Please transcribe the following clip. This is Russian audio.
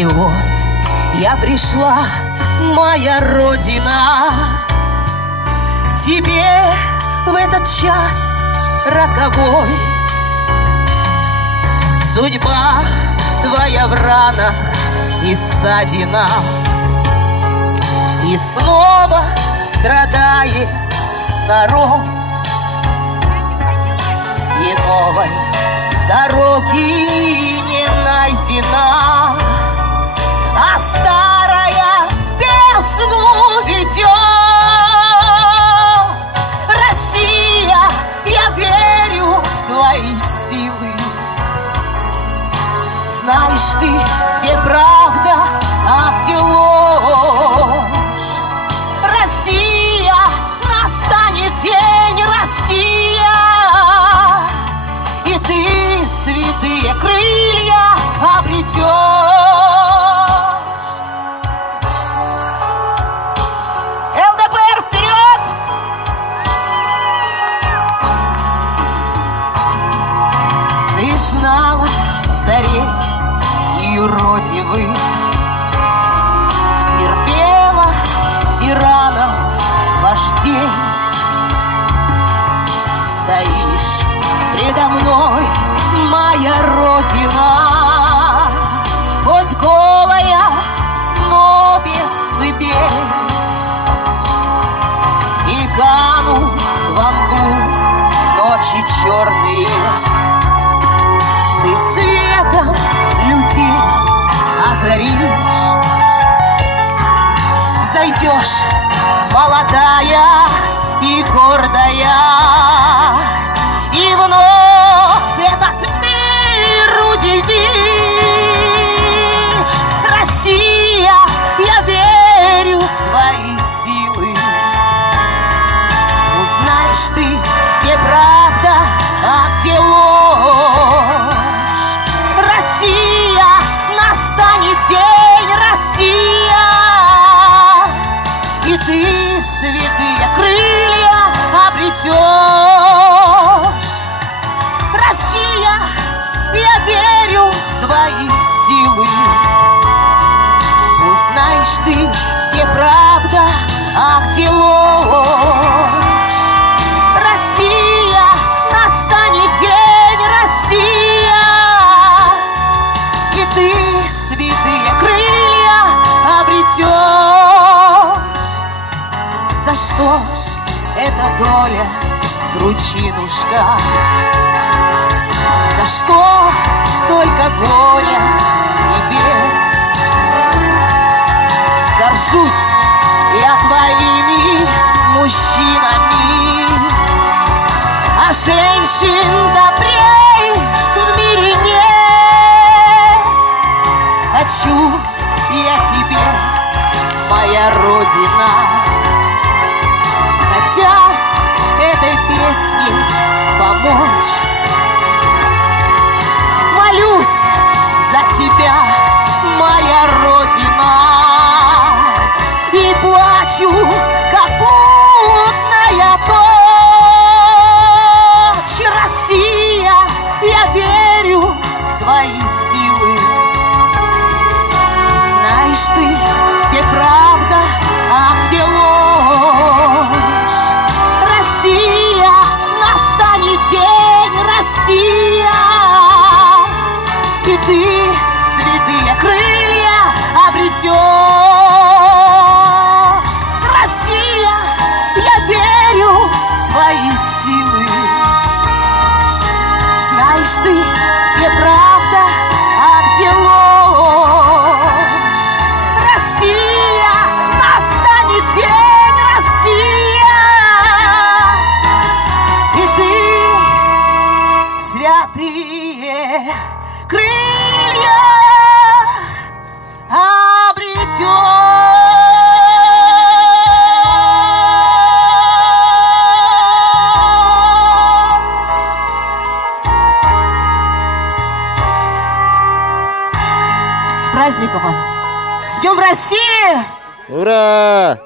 И вот я пришла, моя родина, к тебе в этот час роковой. Судьба твоя в ранах и ссадинах, И снова страдает народ. И новой дороги не найдена, Знаешь ты, где правда, а где ложь. Россия, настанет день, Россия, И ты святые крылья обретешь. ЛДПР вперед! Ты знала царей и юродивых, Терпела тиранов вождей. Стоишь предо мной, моя родина, Хоть голая, но без цепей. И канут Зайдешь, молодая и гордая доля, кручинушка? За что столько горя и бед? Горжусь я твоими мужчинами, А женщин святые крылья обретешь. Праздником! С Днем России! Ура!